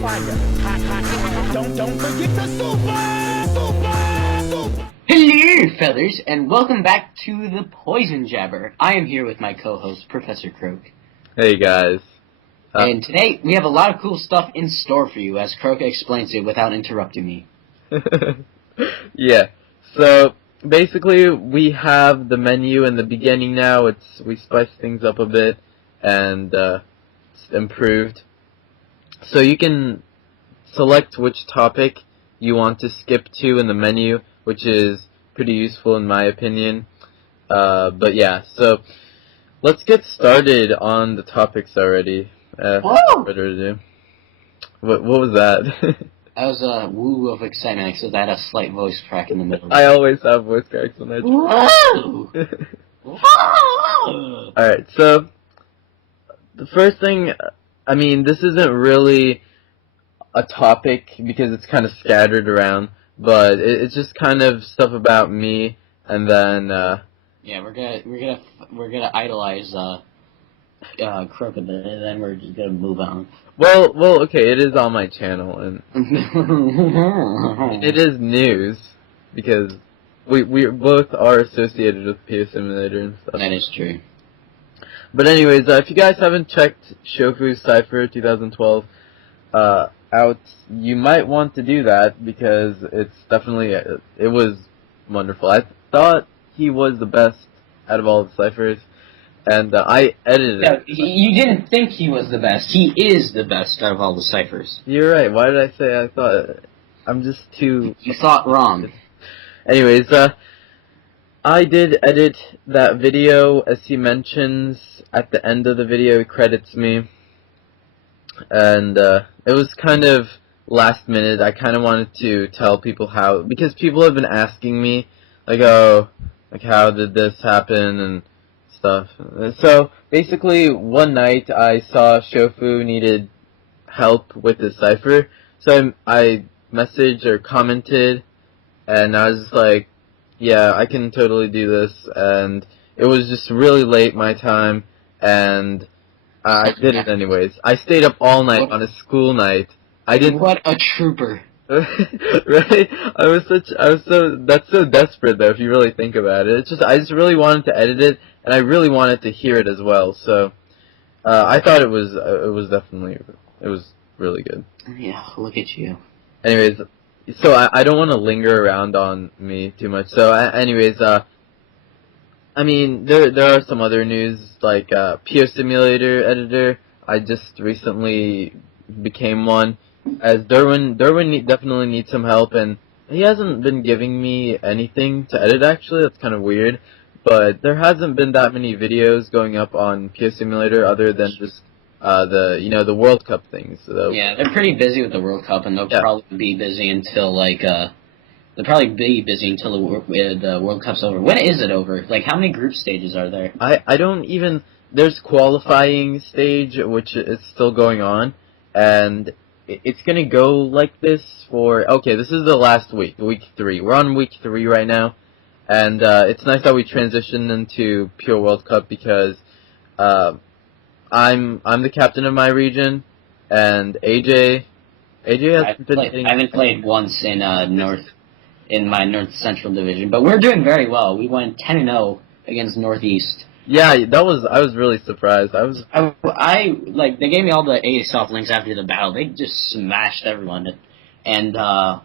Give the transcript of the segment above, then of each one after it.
fire. Hot, hot, hot. Don't forget to super. Hello, fellas, and welcome back to the Poison Jabber. I am here with my co-host, Professor Croak. Hey, guys. And today, we have a lot of cool stuff in store for you, as Croak explains it without interrupting me. Yeah, so basically we have the menu in the beginning now. We spiced things up a bit and it's improved. So you can select which topic you want to skip to in the menu, which is pretty useful in my opinion. But yeah, so let's get started on the topics already. Without further ado. What was that? That was a woo of excitement, because I had a slight voice crack in the middle. I always have voice cracks when I Whoa! Whoa! Alright, so the first thing, I mean, this isn't really a topic because it's kind of scattered around, but it's just kind of stuff about me, and then yeah, we're gonna idolize Croak a bit, and then we're just gonna move on. Well, okay, it is on my channel, and it is news because we both are associated with PO Simulator and stuff. That is true. But anyways, if you guys haven't checked Shofu's Cypher 2012 out, you might want to do that because it's definitely it was wonderful. I thought he was the best out of all the ciphers. And I edited it. You didn't think he was the best. He is the best out of all the ciphers. You're right. Why did I say I thought? I'm just too... You thought wrong. Anyways, I did edit that video. As he mentions at the end of the video, he credits me. And it was kind of last minute. I kind of wanted to tell people how... Because people have been asking me, like, oh, like, how did this happen? And stuff. So basically, one night I saw Shofu needed help with his cipher, so I messaged or commented, and I was just like, yeah, I can totally do this, and it was just really late my time, and I did it anyways. I stayed up all night on a school night. I didn't. What a trooper. Right? That's so desperate though, if you really think about it. I just really wanted to edit it, and I really wanted to hear it as well, so, I thought it was really good. Yeah, look at you. Anyways, so I don't want to linger around on me too much, so, anyways, I mean, there are some other news, like, PO Simulator editor. I just recently became one. As Derwin definitely needs some help, and he hasn't been giving me anything to edit, actually. That's kind of weird, but there hasn't been that many videos going up on PO Simulator other than just the World Cup things. So, yeah, they're pretty busy with the World Cup, and they'll probably be busy until the World Cup's over. When is it over? Like, how many group stages are there? I don't even... There's qualifying stage, which is still going on, and it's gonna go like this for... Okay, this is the last week 3. We're on week 3 right now, and it's nice that we transitioned into Pure World Cup because I'm the captain of my region, and AJ hasn't been hitting... I haven't played once in my North Central Division, but we're doing very well. We went 10-0 against Northeast. Yeah, I was really surprised. They gave me all the ASOF links after the battle. They just smashed everyone, and I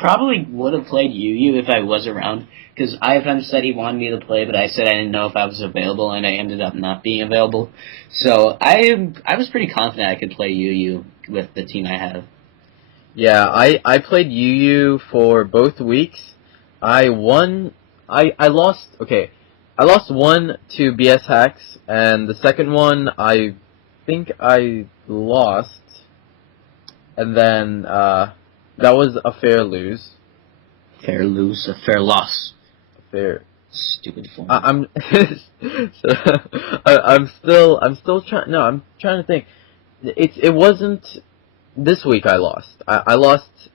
probably would have played Yu if I was around, because IFM said he wanted me to play, but I said I didn't know if I was available, and I ended up not being available. So I was pretty confident I could play Yu with the team I have. Yeah, I played Yu for both weeks. I won. I lost. Okay. I lost one to BS Hacks, and the second one I think I lost, and then that was a fair lose. Fair lose, a fair loss. Fair. Stupid form. I'm still trying. No, I'm trying to think. It wasn't this week. I lost. I lost.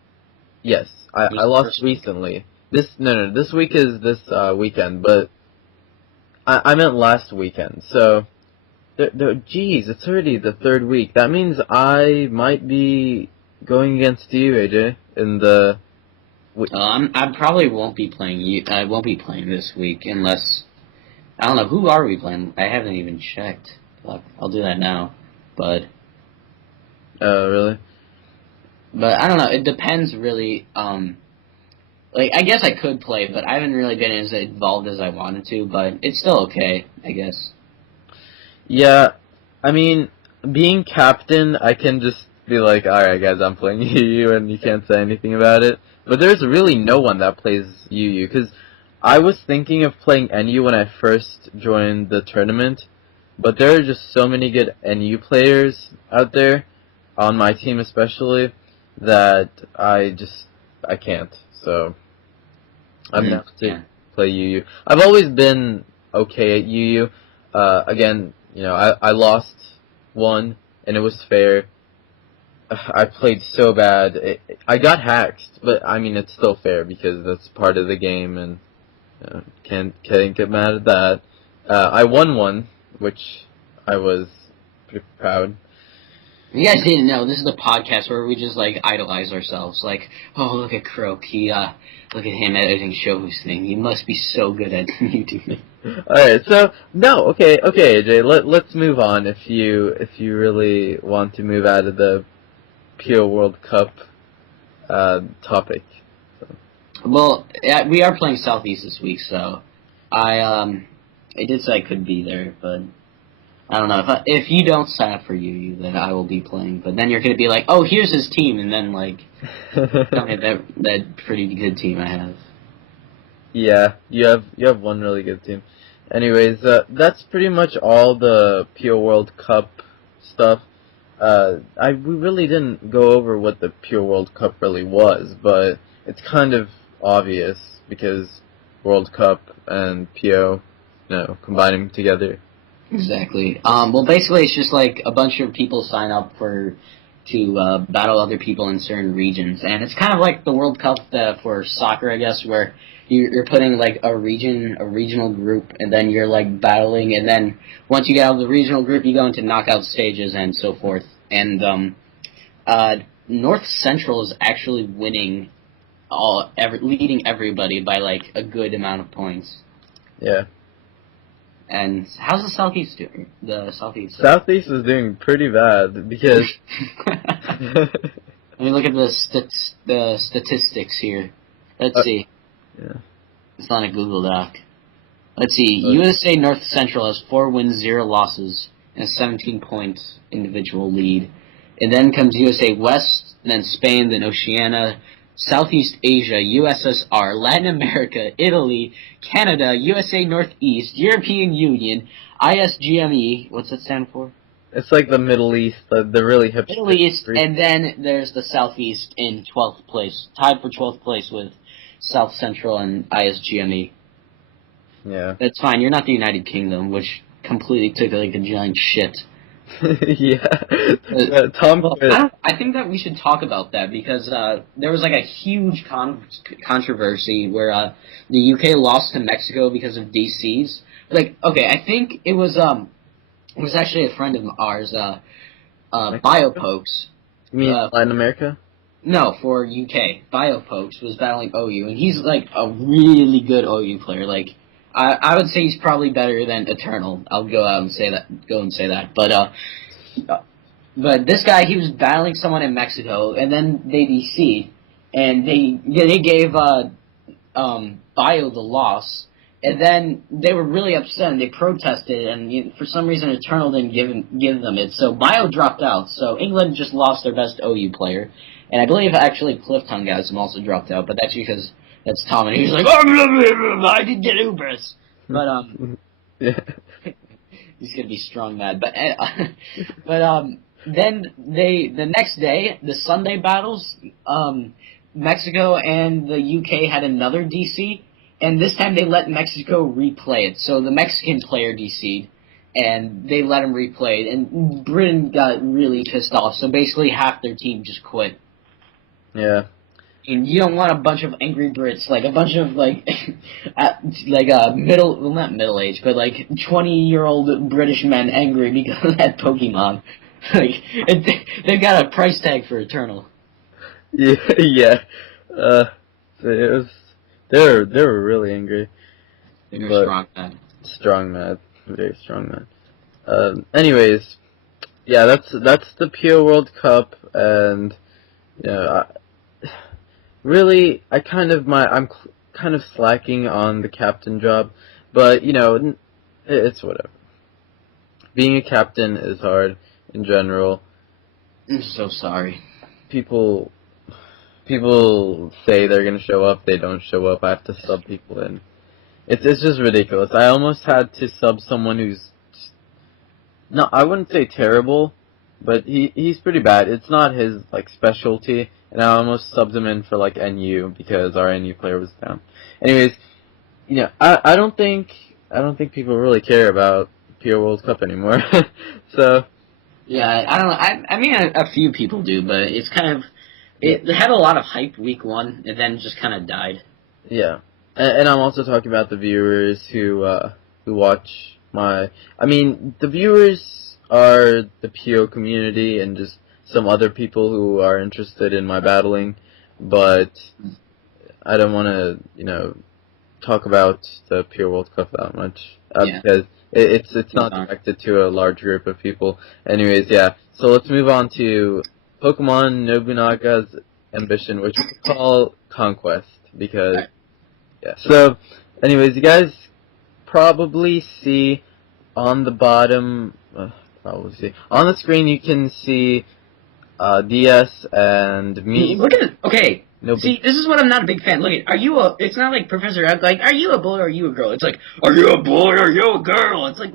Yes, I lost recently. This week is this weekend, but I meant last weekend. So Geez, it's already the third week. That means I might be going against you, AJ, in the... I probably won't be playing you. I won't be playing this week unless... I don't know, who are we playing? I haven't even checked. Fuck, I'll do that now. But... really? But I don't know, it depends really, like, I guess I could play, but I haven't really been as involved as I wanted to, but it's still okay, I guess. Yeah, I mean, being captain, I can just be like, alright guys, I'm playing UU, and you can't say anything about it. But there's really no one that plays UU, because I was thinking of playing NU when I first joined the tournament, but there are just so many good NU players out there, on my team especially, that I can't. So I'm now to play UU. I've always been okay at UU. Again, you know, I lost one, and it was fair. I played so bad. I got hacked, but I mean, it's still fair because that's part of the game, and can't get mad at that. I won one, which I was pretty proud. You guys didn't know, this is the podcast where we just, like, idolize ourselves. Like, oh, look at Croak. Look at him editing Sho's thing. He must be so good at YouTube. Alright, so, no, okay, AJ, let's move on if you really want to move out of the PO World Cup, topic. So. Well, yeah, we are playing Southeast this week, so I did say I could be there, but I don't know. If you don't sign up for UU, then I will be playing. But then you're going to be like, oh, here's his team, and then, like, tell me that pretty good team I have. Yeah, you have one really good team. Anyways, that's pretty much all the PO World Cup stuff. We really didn't go over what the PO World Cup really was, but it's kind of obvious because World Cup and PO, combining together. Exactly. Well, basically, it's just like a bunch of people sign up to battle other people in certain regions, and it's kind of like the World Cup for soccer, I guess, where you're putting like a regional group, and then you're like battling, and then once you get out of the regional group, you go into knockout stages and so forth. And North Central is actually winning leading everybody by like a good amount of points. Yeah. And how's the Southeast doing? Southeast is doing pretty bad because. Let me look at the statistics here. Let's see. Yeah. It's on a Google Doc. Let's see. USA North Central has 4 wins, 0 losses, and a 17-point individual lead. And then comes USA West, then Spain, then Oceania, Southeast Asia, USSR, Latin America, Italy, Canada, USA Northeast, European Union, ISGME. What's that stand for? It's like the Middle East, the really hipster. Middle East, and then there's the Southeast in 12th place, tied for 12th place with South Central and ISGME. Yeah. That's fine. You're not the United Kingdom, which completely took like a giant shit. Yeah. I think that we should talk about that because there was like a huge controversy where the UK lost to Mexico because of DCs. Like, okay, I think it was actually a friend of ours, Biopokes. You mean Latin America? No, for UK. Biopokes was battling OU, and he's like a really good OU player. Like, I would say he's probably better than Eternal. I'll go out and say that. But this guy, he was battling someone in Mexico, and then they DC'd, and they gave Bio the loss, and then they were really upset and they protested, and for some reason Eternal didn't give them it, so Bio dropped out. So England just lost their best OU player, and I believe actually Cliftongasm also dropped out, but that's because that's Tom, and he was like, oh, blah, blah, blah, I didn't get Ubers. But yeah. He's gonna be strong mad. But then the next day, the Sunday battles, Mexico and the UK had another DC, and this time they let Mexico replay it. So the Mexican player DC'd, and they let him replay it, and Britain got really pissed off. So basically half their team just quit. Yeah. And you don't want a bunch of angry Brits, like a bunch of like, not middle age, but like 20-year-old British men angry because of that Pokemon. Like they've got a price tag for Eternal. Yeah, yeah. It was they were really angry. They're strong men. Strong man, very strong man. Anyways, yeah, that's the PO World Cup, and you know, really, I'm kind of slacking on the captain job, but you know, it's whatever. Being a captain is hard in general. I'm so sorry. People say they're gonna show up, they don't show up. I have to sub people in. It's just ridiculous. I almost had to sub someone who's I wouldn't say terrible, but he's pretty bad. It's not his like specialty, and I almost subbed him in for like NU because our NU player was down. Anyways, you know, I don't think people really care about PO World Cup anymore. So yeah, I don't know. I mean, a few people do, but it's kind of it had a lot of hype week 1, and then just kind of died. yeah, and I'm also talking about the viewers who watch my. I mean, the viewers are the PO community and just some other people who are interested in my battling, but I don't want to, talk about the PO World Cup that much because it's not directed to a large group of people. Anyways, yeah. So let's move on to Pokemon Nobunaga's Ambition, which we call Conquest because yeah. So, anyways, you guys probably see on the bottom, on the screen you can see DS and me. Look at it. Okay. See, this is what I'm not a big fan. Look at, it's not like Professor Croak, like, are you a boy or are you a girl? It's like, are you a boy or are you a girl? It's like,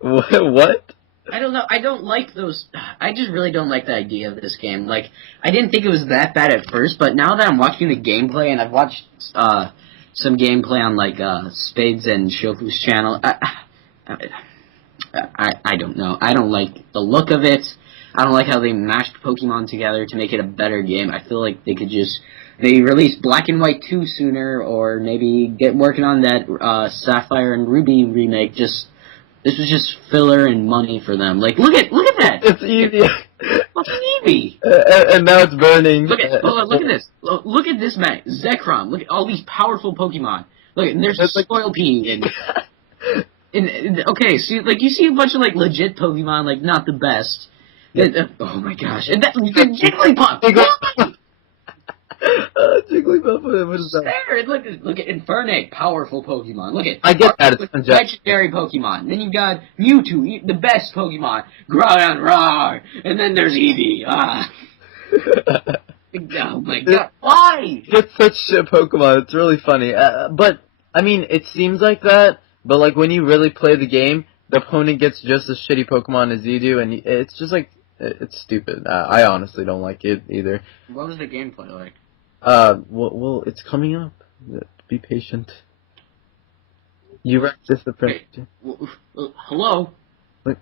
what? I don't know. I don't like those. I just really don't like the idea of this game. Like, I didn't think it was that bad at first, but now that I'm watching the gameplay, and I've watched some gameplay on, like, Spades and Shofu's channel, I don't know. I don't like the look of it. I don't like how they mashed Pokemon together to make it a better game. I feel like they could just maybe release Black and White 2 sooner, or maybe get working on that Sapphire and Ruby remake. This was just filler and money for them. Like, look at that. It's easy. Fucking Eevee. And now it's burning. Look at this. Look at this man, Zekrom. Look at all these powerful Pokemon. Look, and there's Spoilpea and okay, see, like, you see a bunch of, like, legit Pokemon, like, not the best. Oh my gosh. And that Jigglypuff! Jigglypuff, what is that? There, look at Infernape, powerful Pokemon. Look at I get that, it's legendary Pokemon. Then you've got Mewtwo, the best Pokemon. Groudon, Roar. And then there's Eevee. Oh my god, why? It's such shit Pokemon, it's really funny. But, I mean, it seems like that, but like when you really play the game, the opponent gets just as shitty Pokemon as you do, and it's just like, it's stupid. I honestly don't like it either. What was the gameplay like? Well, it's coming up. Be patient. You wrecked this the print. Hello? What?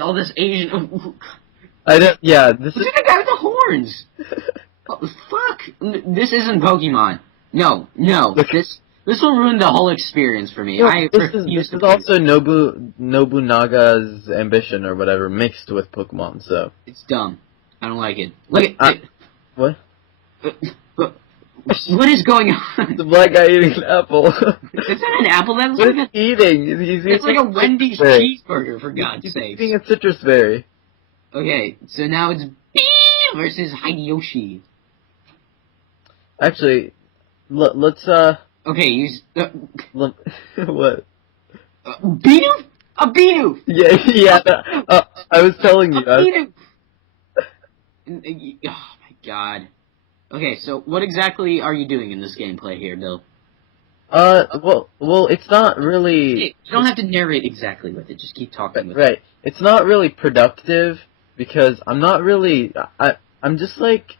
All this Asian... I don't, yeah, this Look at the guy with the horns! What the fuck? This isn't Pokemon. No, this will ruin the whole experience for me. This is also Nobunaga's Ambition or whatever mixed with Pokemon, so it's dumb. I don't like it. Look at what? What is going on? The black guy eating an apple. Is that an apple? That's what is he eating? It's like a Wendy's cheeseburger, for God's sake. He's eating a citrus berry. Okay, so now it's Bee versus Hideyoshi. Actually, let's Okay, what? Bidoof? A Bidoof! Yeah. I was telling you. Bidoof! Oh my god. Okay, so what exactly are you doing in this gameplay here, Bill? Well, it's not really... You don't have to narrate exactly with it, just keep talking with it. Right. It's not really productive, because I'm not really... I'm just like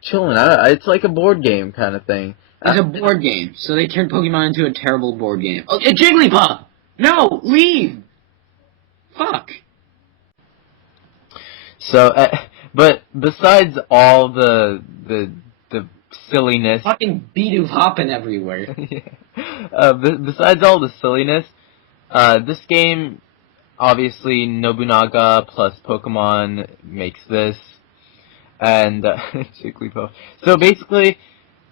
chilling. It's like a board game kind of thing. It's a board game, so they turned Pokemon into a terrible board game. Oh, a Jigglypuff! No! Leave! Fuck! So, But besides all the silliness, Fucking Bidoof hopping everywhere. besides all the silliness, this game, obviously Nobunaga plus Pokemon makes this, and Jigglypuff. So basically,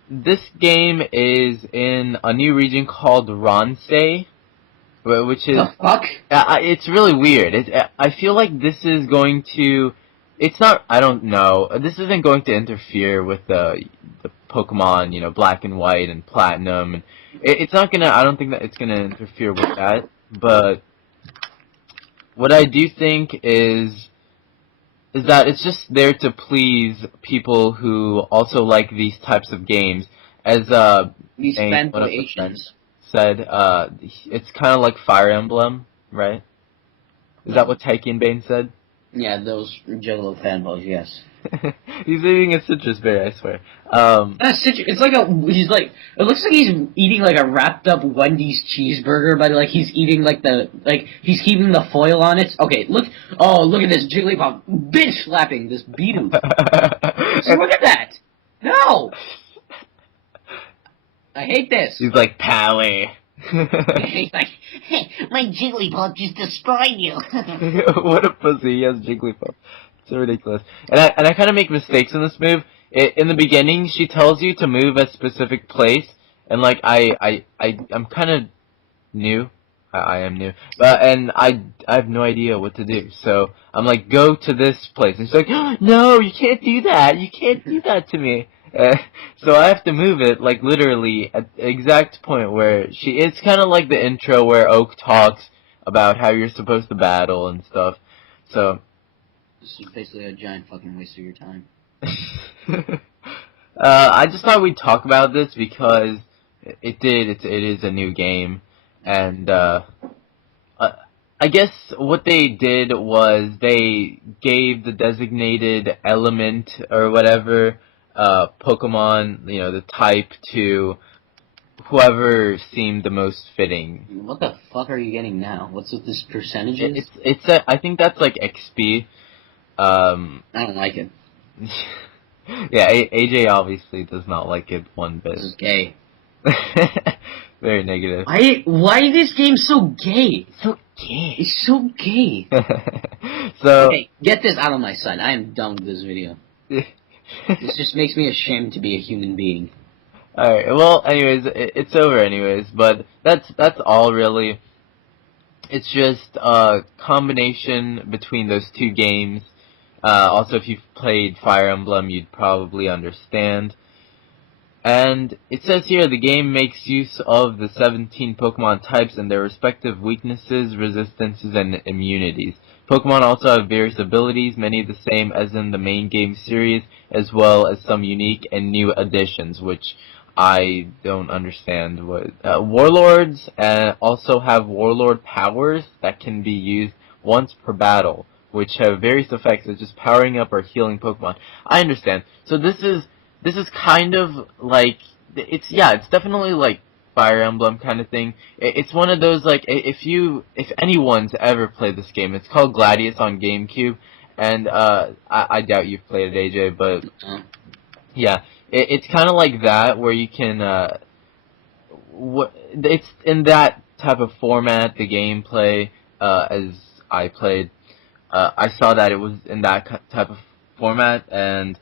this game is in a new region called Ronsei, which is The fuck? it's really weird. I feel like this is going to. It's not. I don't know. This isn't going to interfere with the Pokemon, Black and White and Platinum, and it's not gonna. I don't think that it's gonna interfere with that. But what I do think is that it's just there to please people who also like these types of games. As These one of the fanboy friends said, it's kind of like Fire Emblem, right? Is that what Taikin Bane said? Yeah, those Juggalo fanboys, yes. He's eating a citrus berry, I swear. It's like it looks like he's eating like a wrapped up Wendy's cheeseburger, but like he's eating he's keeping the foil on it. Okay, look at this Jigglypuff bitch slapping this Bidoof. Look at that! No! I hate this. He's like, Pally. He's like, hey, my Jigglypuff just destroyed you. What a pussy, he has Jigglypuff. It's so ridiculous. And I kind of make mistakes in this move. In the beginning, she tells you to move a specific place, and like I'm kind of new. I am new, and I have no idea what to do. So I'm like, go to this place, and she's like, no, you can't do that. You can't do that to me. So I have to move it, like literally at the exact point where it's kind of like the intro where Oak talks about how you're supposed to battle and stuff. So this is basically a giant fucking waste of your time. I just thought we'd talk about this because it is a new game, and I guess what they did was they gave the designated element or whatever Pokemon, the type, to whoever seemed the most fitting. What the fuck are you getting now? What's with this percentages? I think that's like XP. I don't like it. Yeah, AJ obviously does not like it one bit. This is gay. Very negative. Why is this game so gay? So gay. It's so gay. So okay, get this out of my sight. I am done with this video. This just makes me ashamed to be a human being. Alright, well, anyways, it's over anyways, but that's all really. It's just a combination between those two games. Also, if you've played Fire Emblem, you'd probably understand. And it says here, the game makes use of the 17 Pokemon types and their respective weaknesses, resistances, and immunities. Pokemon also have various abilities, many the same as in the main game series, as well as some unique and new additions, which I don't understand. Warlords also have Warlord powers that can be used once per battle, which have various effects such as powering up or healing Pokemon. I understand. So this is kind of like, it's definitely like Fire Emblem kind of thing. It's one of those, like, if anyone's ever played this game, it's called Gladius on GameCube, and I doubt you've played it, AJ, but yeah, it's kind of like that, where you can, it's in that type of format, the gameplay, as I played. I saw that it was in that type of format, and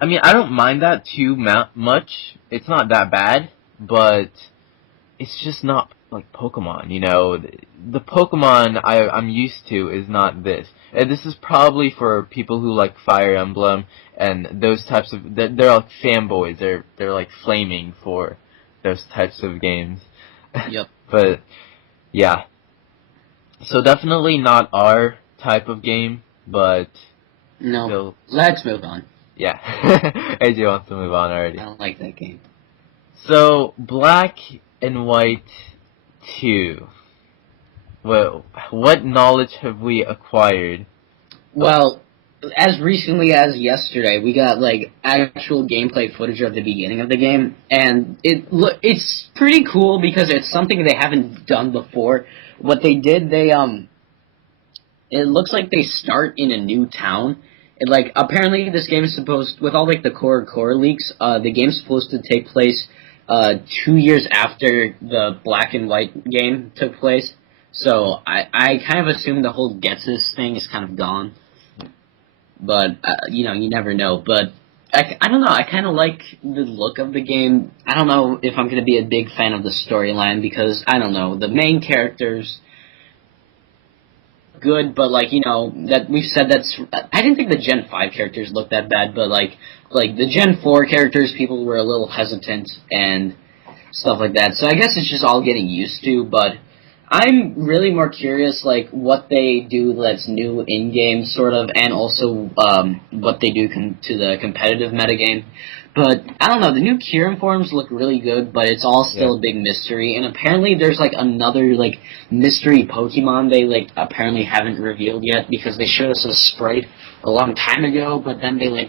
I mean, I don't mind that too much. It's not that bad, but it's just not like Pokemon, The Pokemon I'm used to is not this. And this is probably for people who like Fire Emblem and those types of. They're like fanboys. They're like flaming for those types of games. Yep. But yeah, so definitely not our type of game, but no. still. Let's move on. Yeah, AJ wants to move on already. I don't like that game. So, Black and White 2. Well, what knowledge have we acquired? Well, as recently as yesterday, we got, like, actual gameplay footage of the beginning of the game, and it's pretty cool because it's something they haven't done before. What they did, it looks like they start in a new town. like apparently this game is supposed, with all like the core leaks, the game's supposed to take place 2 years after the Black and White game took place. So I kind of assume the whole Getsus thing is kind of gone. But you know, you never know. But I don't know. I kind of like the look of the game. I don't know if I'm going to be a big fan of the storyline because I don't know, the main characters good, but like, you know, that we've said that's, I didn't think the Gen 5 characters looked that bad, but like the Gen 4 characters, people were a little hesitant and stuff like that. So I guess it's just all getting used to, but I'm really more curious, like, what they do that's new in-game, sort of, and also what they do to the competitive metagame. But, I don't know, the new Kyurem forms look really good, but it's all still a big mystery. And apparently there's, like, another, like, mystery Pokemon they, like, apparently haven't revealed yet, because they showed us a sprite a long time ago, but then they, like,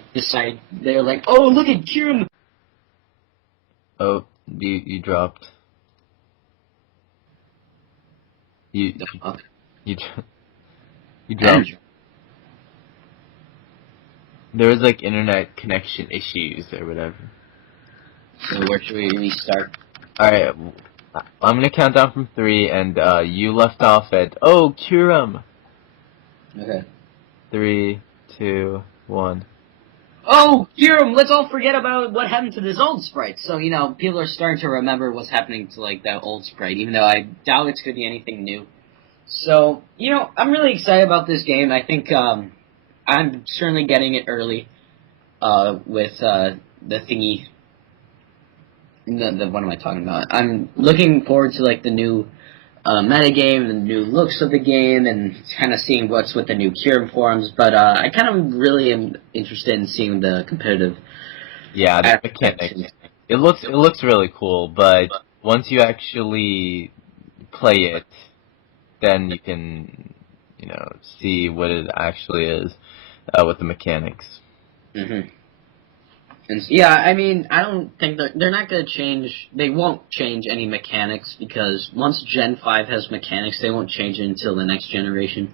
they're like, oh, look at Kyurem! Oh, you dropped. You dropped. There was like internet connection issues or whatever. So where should we restart? Alright, I'm gonna count down from 3, and you left off at, oh, Kyurem! Okay. 3, 2, 1. Oh, Kyurem! Let's all forget about what happened to this old sprite. So, you know, people are starting to remember what's happening to, like, that old sprite, even though I doubt it's going to be anything new. So, you know, I'm really excited about this game. I think, I'm certainly getting it early, with, the thingy. What am I talking about? I'm looking forward to, like, the new, metagame and the new looks of the game and kind of seeing what's with the new Kyurem forms, but I kind of really am interested in seeing the competitive. Yeah, the mechanics. It looks really cool, but once you actually play it, then you can, you know, see what it actually is with the mechanics. Mm-hmm. And, yeah, I mean, I don't think they're not going to change. They won't change any mechanics because once Gen 5 has mechanics, they won't change it until the next generation.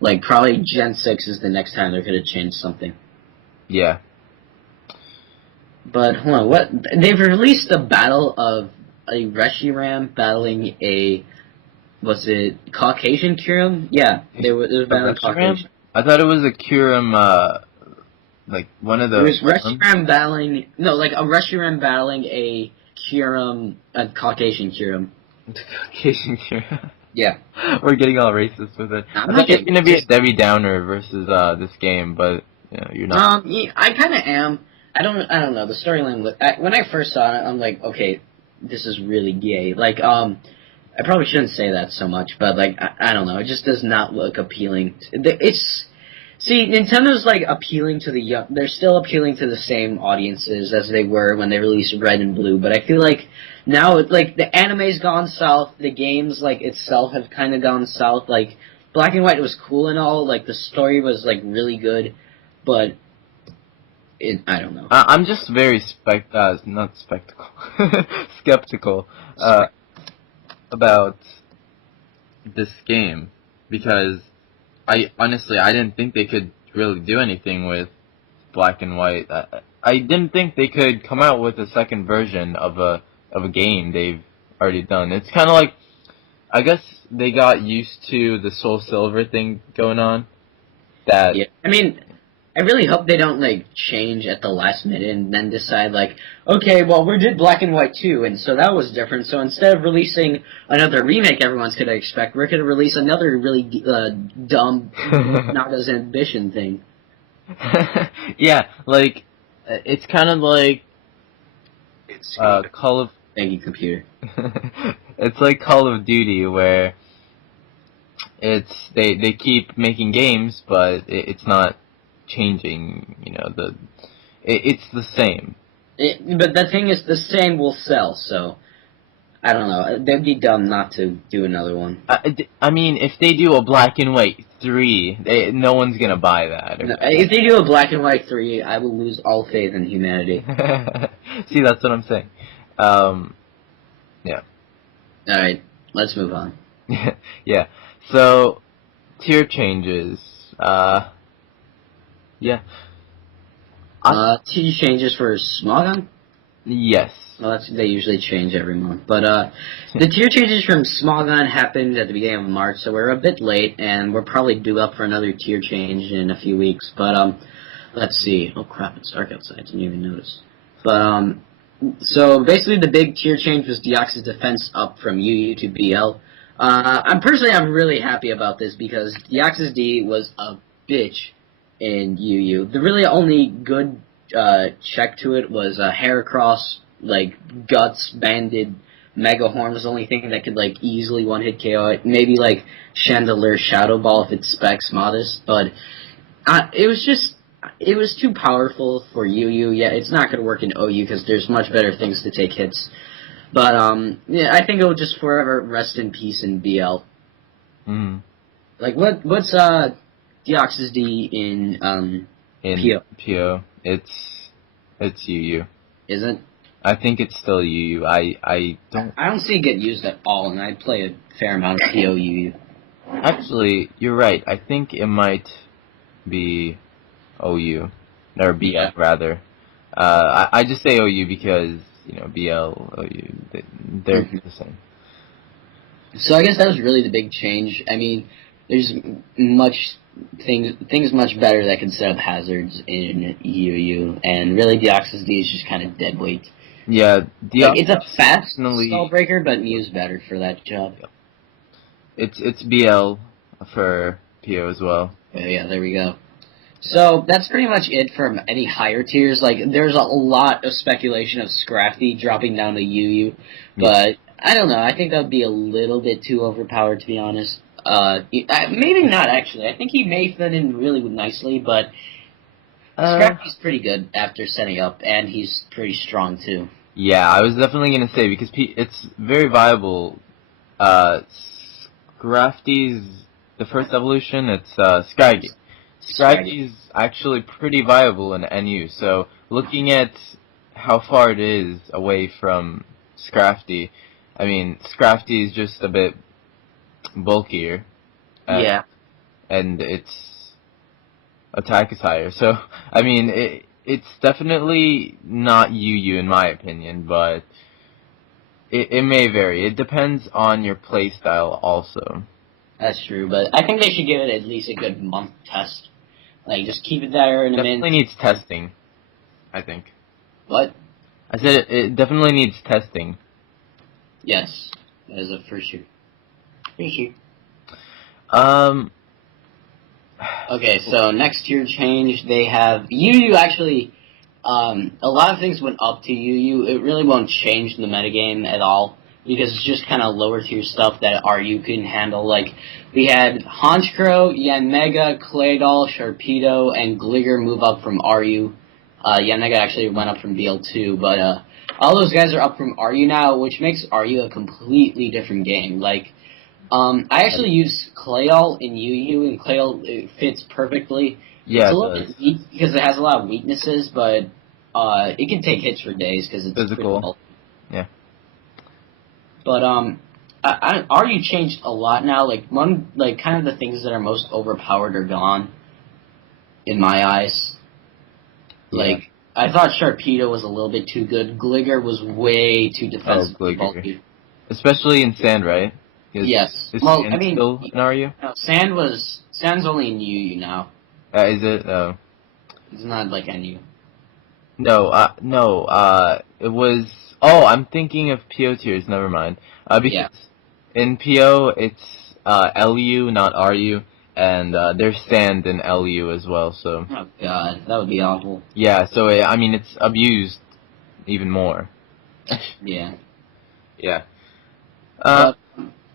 Like, probably Gen 6 is the next time they're going to change something. Yeah. But, hold on, what? They've released a battle of a Reshiram battling a, was it Caucasian Kyurem? Yeah, there was a battle of Caucasian. I thought it was a Kyurem, like one of those. It was Reshiram battling, no, like a Reshiram battling a Kyurem, a Caucasian Kyurem. Caucasian Kyurem. Yeah. We're getting all racist with it. I thought it was going to be a Debbie Downer versus this game, but you know, you're not. Yeah, I kind of am. I don't know. The storyline, when I first saw it, I'm like, okay, this is really gay. Like, I probably shouldn't say that so much, but like, I don't know. It just does not look appealing. See, Nintendo's like appealing to the young. They're still appealing to the same audiences as they were when they released Red and Blue. But I feel like now, like the anime's gone south. The games like itself have kind of gone south. Like Black and White was cool and all. Like the story was like really good, but I don't know. I'm just very skeptical about this game because I didn't think they could really do anything with Black and White. I didn't think they could come out with a second version of a game they've already done. It's kind of like, I guess they got used to the Soul Silver thing going on. Yeah, I mean, I really hope they don't like change at the last minute and then decide like, okay, well we did Black and White 2, and so that was different. So instead of releasing another remake everyone's gonna expect, we're gonna release another really dumb Naga's Ambition thing. Yeah, like it's kind of like Call of. Thank you, computer. It's like Call of Duty where they keep making games, but it's not changing, you know, it's the same. But the thing is, the same will sell, so I don't know. They'd be dumb not to do another one. I mean, if they do a Black and White 3, no one's gonna buy that. No, if they do a Black and White 3, I will lose all faith in humanity. See, that's what I'm saying. Yeah. Alright, let's move on. Yeah. So, tier changes. Yeah. Tier changes for Smogon? Yes. Well, they usually change every month. But the tier changes from Smogon happened at the beginning of March, so we're a bit late, and we're probably due up for another tier change in a few weeks. But let's see. Oh crap, it's dark outside. I didn't even notice. But so basically the big tier change was Deoxys Defense up from UU to BL. I'm really happy about this because Deoxys D was a bitch in UU. The really only good check to it was Heracross, like Guts, Banded, Mega Horn was the only thing that could like easily one hit KO it. Maybe like Chandelier Shadow Ball if its specs modest, but it was too powerful for UU. Yeah, it's not going to work in OU because there's much better things to take hits. But yeah, I think it will just forever rest in peace in BL. Mm. Like what's Deoxys D in In PO? PO, it's UU. Isn't? I think it's still UU. I don't see it get used at all, and I play a fair amount of PO UU. Actually, you're right. I think it might be OU or BL rather. I just say OU because BL OU they're the same. So I guess that was really the big change. I mean, there's things much better that can set up hazards in UU, and really Deoxys D is just kind of dead weight. Yeah, it's a fast stall breaker, but Mew's better for that job. It's BL for PO as well. Yeah, there we go. So that's pretty much it from any higher tiers. Like, there's a lot of speculation of Scrafty dropping down to UU, but I don't know. I think that would be a little bit too overpowered, to be honest. Maybe not, actually. I think he may fit in really nicely, but Scrafty's pretty good after setting up, and he's pretty strong, too. Yeah, I was definitely going to say, because it's very viable. Scrafty's, the first evolution, it's Scraggy. Scraggy's actually pretty viable in NU, so looking at how far it is away from Scrafty, I mean, Scrafty is just a bit bulkier. Yeah. And its attack is higher, so, I mean, it's definitely not UU in my opinion, but it may vary. It depends on your playstyle also. That's true, but I think they should give it at least a good month test. Like, just keep it there in a minute. Definitely needs testing, I think. What? I said it definitely needs testing. Yes, that is a for sure. For sure. Okay, so next tier change, they have UU actually. A lot of things went up to UU. It really won't change the metagame at all, because it's just kind of lower tier stuff that RU can handle. Like, we had Honchkrow, Yanmega, Claydol, Sharpedo, and Gligger move up from RU. Yanmega actually went up from BL2, but all those guys are up from RU now, which makes RU a completely different game. Like, I actually use Claydol in UU, and Claydol fits perfectly. Yeah, it's a little bit weak because it has a lot of weaknesses, but it can take hits for days because it's physical. Yeah. But RU changed a lot now. Like kind of the things that are most overpowered are gone, in my eyes. Like, I thought Sharpedo was a little bit too good. Gligger was way too defensively bulky. Especially in Sand, right? Yes. Is Sand still in RU? No, Sand's only in UU now. Is it? Oh. It's not like NU. No, it was... Oh, I'm thinking of PO tiers, never mind. Because in PO, it's LU, not RU, and there's Sand in LU as well, so... Oh god, that would be awful. Yeah, so, I mean, it's abused even more. Yeah. Yeah. But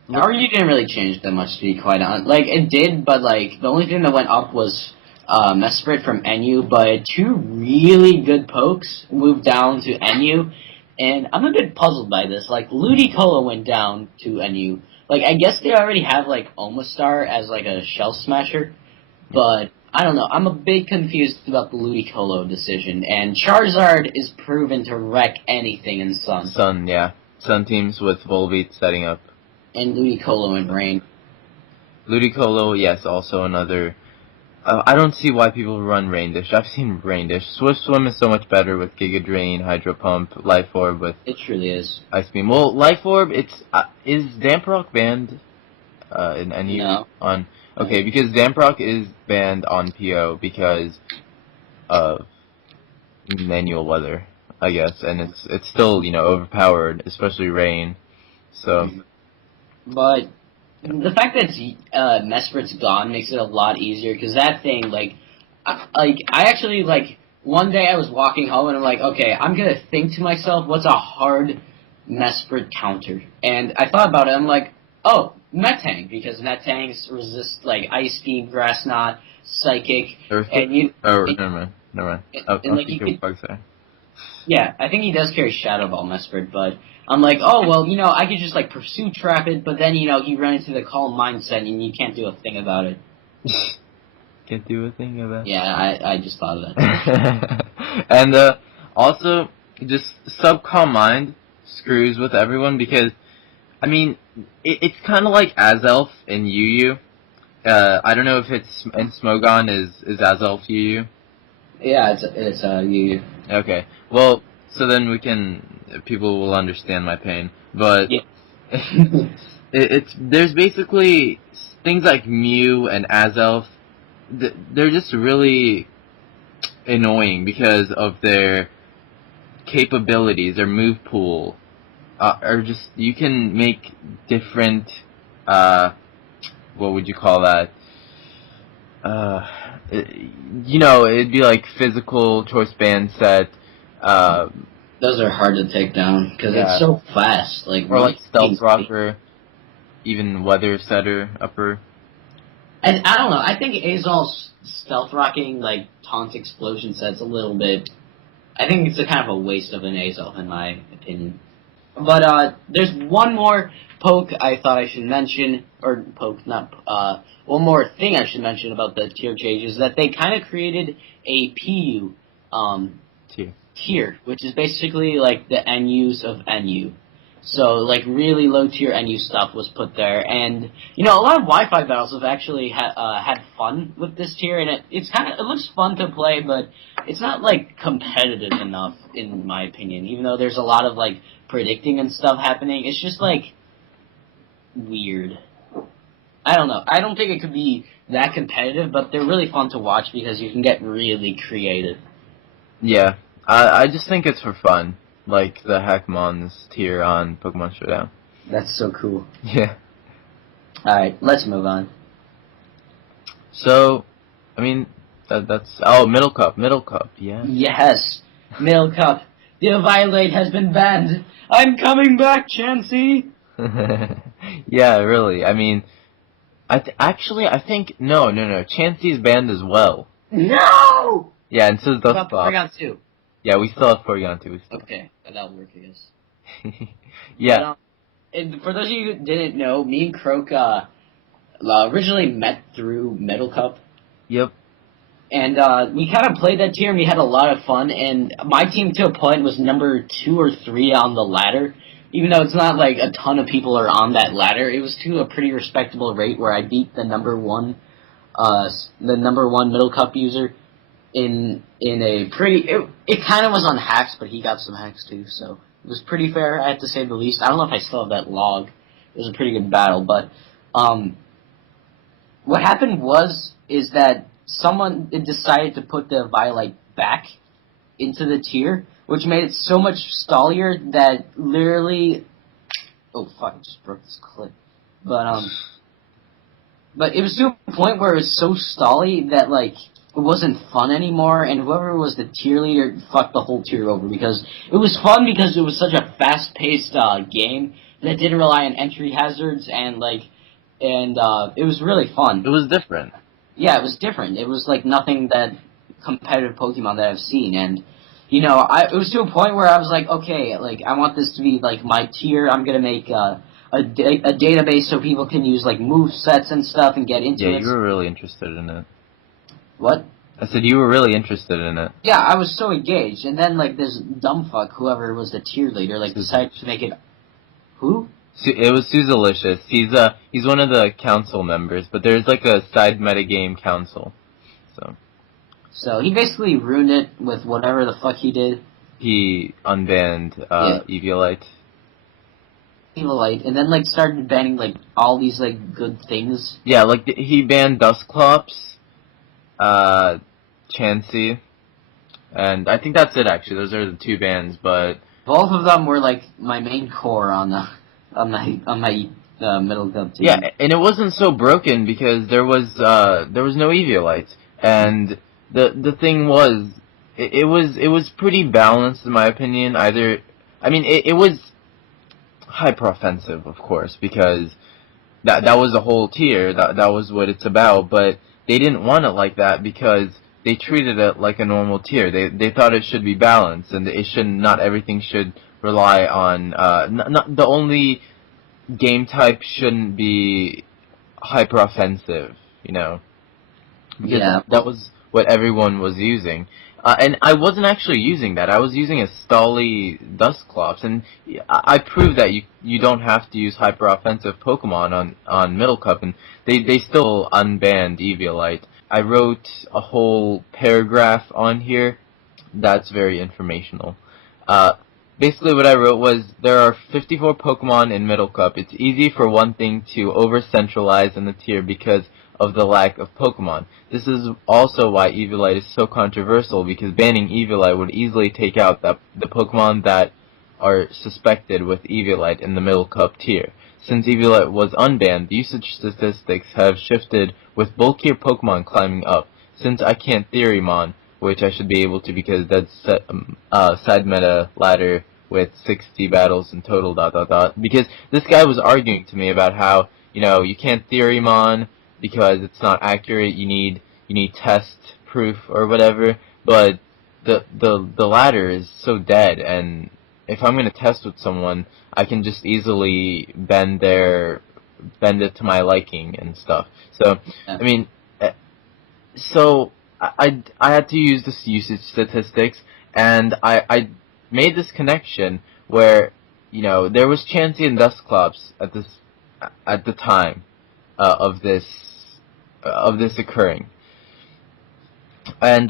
RU didn't really change that much, to be quite honest. Like, it did, but, like, the only thing that went up was Mesprit from NU, but two really good pokes moved down to NU, and I'm a bit puzzled by this. Like, Ludicolo went down to NU. Like, I guess they already have, like, Omastar as, like, a Shell Smasher, but I don't know. I'm a bit confused about the Ludicolo decision, and Charizard is proven to wreck anything in Sun. Sun, yeah. Sun teams with Volbeat setting up. And Ludicolo and Rain. Ludicolo, yes, also another I don't see why people run Rain Dish. I've seen Rain Dish. Swift Swim is so much better with Giga Drain, Hydro Pump, Life Orb with It truly is. Ice Beam. Well, Life Orb, is Damprock banned in any No. on? Okay, because Damprock is banned on PO because of manual weather, I guess, and it's still overpowered, especially Rain. So. But the fact that Mesprit's gone makes it a lot easier, because that thing, I actually, one day I was walking home and I'm like, okay, I'm going to think to myself, what's a hard Mesprit counter? And I thought about it, I'm like, oh, Metang, because Metangs resist, Ice Beam, Grass Knot, Psychic, and you... Never mind. Yeah, I think he does carry Shadow Ball, Mesprit, but I'm like, oh, well, I could just, Pursue Trap it, but then, you run into the Calm Mindset and you can't do a thing about it. Can't do a thing about it? Yeah, I just thought of that. And, also, just Calm Mind screws with everyone because, I mean, it's kind of like Azelf in Yu. I don't know if it's in Smogon is Azelf Yu. Yeah, it's Yu. Okay. Well, so then people will understand my pain. But yeah. there's basically things like Mew and Azelf. They're just really annoying because of their capabilities, their move pool. Or just, you can make different, what would you call that? It'd be like physical choice band set. Those are hard to take down because it's so fast. Or stealth rocker, even weather setter upper. And I don't know. I think Azal's stealth rocking taunt explosion set's a little bit. I think it's a kind of a waste of an Azal in my opinion. But there's one more poke I thought I should mention, or poke, not one more thing I should mention about the tier changes, that they kind of created a PU tier, which is basically the NUs of NU. So really low tier NU stuff was put there, and a lot of Wi-Fi battles have actually had fun with this tier, and it looks fun to play, but it's not competitive enough in my opinion. Even though there's a lot of predicting and stuff happening, it's just weird. I don't know. I don't think it could be that competitive, but they're really fun to watch because you can get really creative. Yeah, I just think it's for fun. Like the Hackmon's tier on Pokemon Showdown. That's so cool. Yeah. Alright, let's move on. So, I mean, that's... Oh, Middle Cup, yeah. Yes, Middle Cup. The Violate has been banned. I'm coming back, Chansey! Yeah, really. I mean, I think... No. Chansey's banned as well. No! Yeah, and so is Dustbox. Porygon 2. Yeah, we still have Porygon 2. Okay, that'll work, I guess. Yeah. But, and for those of you who didn't know, me and Croak originally met through Metal Cup. Yep. And we kind of played that tier, and we had a lot of fun. And my team, to a point, was number 2 or 3 on the ladder. Even though it's not a ton of people are on that ladder, it was to a pretty respectable rate where I beat the number one Middle Cup user in a pretty... It kind of was on hacks, but he got some hacks too, so it was pretty fair, I have to say the least. I don't know if I still have that log. It was a pretty good battle, but what happened is that someone decided to put the Violite back into the tier, which made it so much stallier that literally... Oh, fuck, I just broke this clip. But it was to a point where it was so stally that, it wasn't fun anymore, and whoever was the tier leader fucked the whole tier over, because it was fun because it was such a fast-paced game that didn't rely on entry hazards, and it was really fun. It was different. Yeah, it was different. It was nothing that competitive Pokemon that I've seen, and it was to a point where I was like, okay, I want this to be my tier. I'm gonna make a database so people can use move sets and stuff and get into it. Yeah, you were really interested in it. What? I said you were really interested in it. Yeah, I was so engaged, and then this dumb fuck, whoever was the tier leader, decided to make it. Who? It was Suzalicious. He's one of the council members, but there's a side metagame council. So he basically ruined it with whatever the fuck he did. He unbanned Eviolite. Evilite, and then like started banning like all these like good things. Yeah, like he banned Dustclops, Chansey, and I think that's it actually. Those are the 2 bans, but both of them were like my main core on my middle cup team. Yeah, and it wasn't so broken because there was no Eviolite, and the thing was, it was pretty balanced in my opinion. It was hyper offensive, of course, because that was the whole tier. That was what it's about. But they didn't want it like that because they treated it like a normal tier. They thought it should be balanced, and not everything should rely on not the only game type shouldn't be hyper offensive, because that was what everyone was using. And I wasn't actually using that. I was using a Stolly Dustclops, and I proved that you don't have to use hyper offensive Pokemon on Middle Cup, and they still unbanned Eviolite. I wrote a whole paragraph on here that's very informational. Basically what I wrote was, there are 54 Pokemon in Middle Cup. It's easy for one thing to over-centralize in the tier because of the lack of Pokemon. This is also why Eviolite is so controversial, because banning Eviolite would easily take out the Pokemon that are suspected with Eviolite in the Middle Cup tier. Since Eviolite was unbanned, the usage statistics have shifted with bulkier Pokemon climbing up. Since I can't Theorymon, which I should be able to because that's side meta ladder with 60 battles in total, ... Because this guy was arguing to me about how, you can't Theorymon because it's not accurate, you need test proof or whatever, but the ladder is so dead, and if I'm going to test with someone, I can just easily bend it to my liking and stuff. So, I had to use this usage statistics, and I made this connection where, there was Chansey and Dustclops at the time of this occurring. And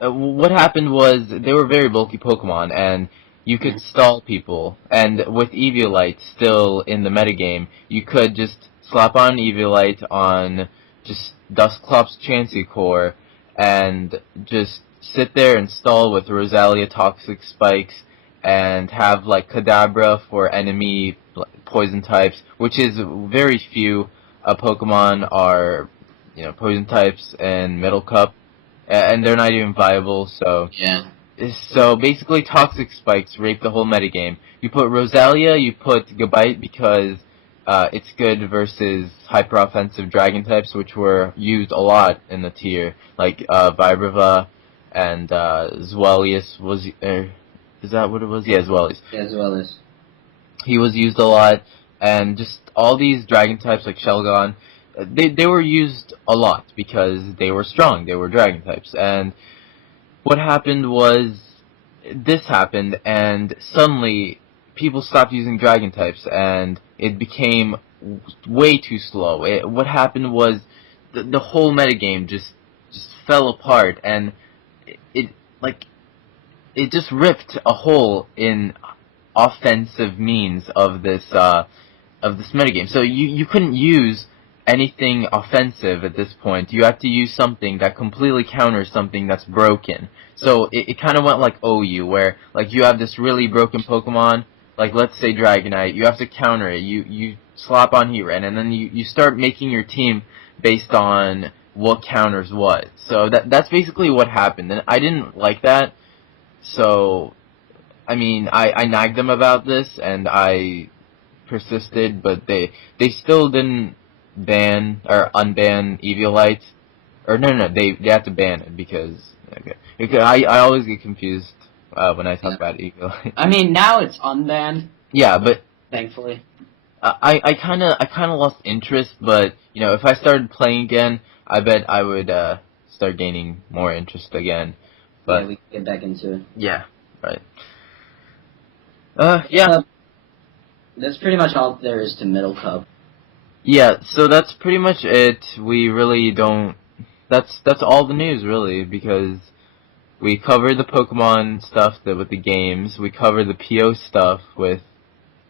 what happened was, they were very bulky Pokemon, and you could stall people, and with Eviolite still in the metagame, you could just slap on Eviolite on just Dustclops Chansey core, and just sit there and stall with Rosalia Toxic Spikes, and have like Kadabra for enemy poison types, which is very few Pokemon are poison types in Middle Cup, and they're not even viable. So yeah. So basically, Toxic Spikes rape the whole metagame. You put Rosalia, you put Gabite because it's good versus hyper offensive Dragon types, which were used a lot in the tier, like Vibrava and Zweilous was. Is that what it was? Yeah, Zweilous. Yeah, Zweilous. He was used a lot, and just all these Dragon types like Shelgon, they were used a lot because they were strong. They were Dragon types, and what happened was, this happened, and suddenly people stopped using Dragon types, and it became way too slow. What happened was, the whole metagame just fell apart, and it just ripped a hole in offensive means of this metagame. So you couldn't use anything offensive at this point. You have to use something that completely counters something that's broken. So it kind of went like OU, where like you have this really broken Pokemon, like let's say Dragonite, you have to counter it. You slap on Heatran, and then you start making your team based on what counters what. So that's basically what happened, and I didn't like that. So I nagged them about this, and I persisted, but they still didn't ban or unban Eviolite, or no, they have to ban it because I always get confused when I talk about Eviolite. Now it's unbanned. Yeah, but thankfully, I kind of lost interest. But if I started playing again, I bet I would start gaining more interest again. But yeah, we can get back into it. Yeah, right. That's pretty much all there is to Middle Cup. Yeah, so that's pretty much it. We really don't that's all the news really, because we covered the Pokemon stuff with the games. We covered the PO stuff with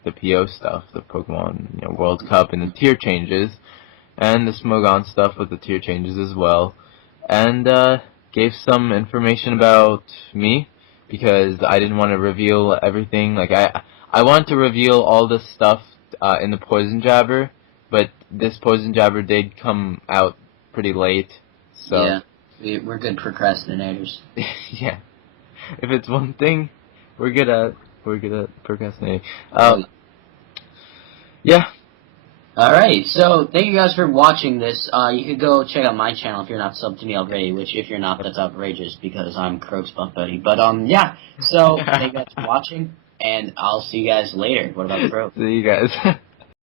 the Pokemon World Cup and the tier changes, and the Smogon stuff with the tier changes as well, and gave some information about me, because I didn't want to reveal everything. Like I wanted to reveal all this stuff in the Poison Jabber, but this Poison Jabber did come out pretty late, so yeah, we're good procrastinators. yeah. If it's one thing we're good at procrastinating. Yeah. Alright, so thank you guys for watching this. You could go check out my channel if you're not subbed to me already, which if you're not, that's outrageous because I'm Croak's butt buddy. But yeah, so thank you guys for watching, and I'll see you guys later. What about Croak? See you guys.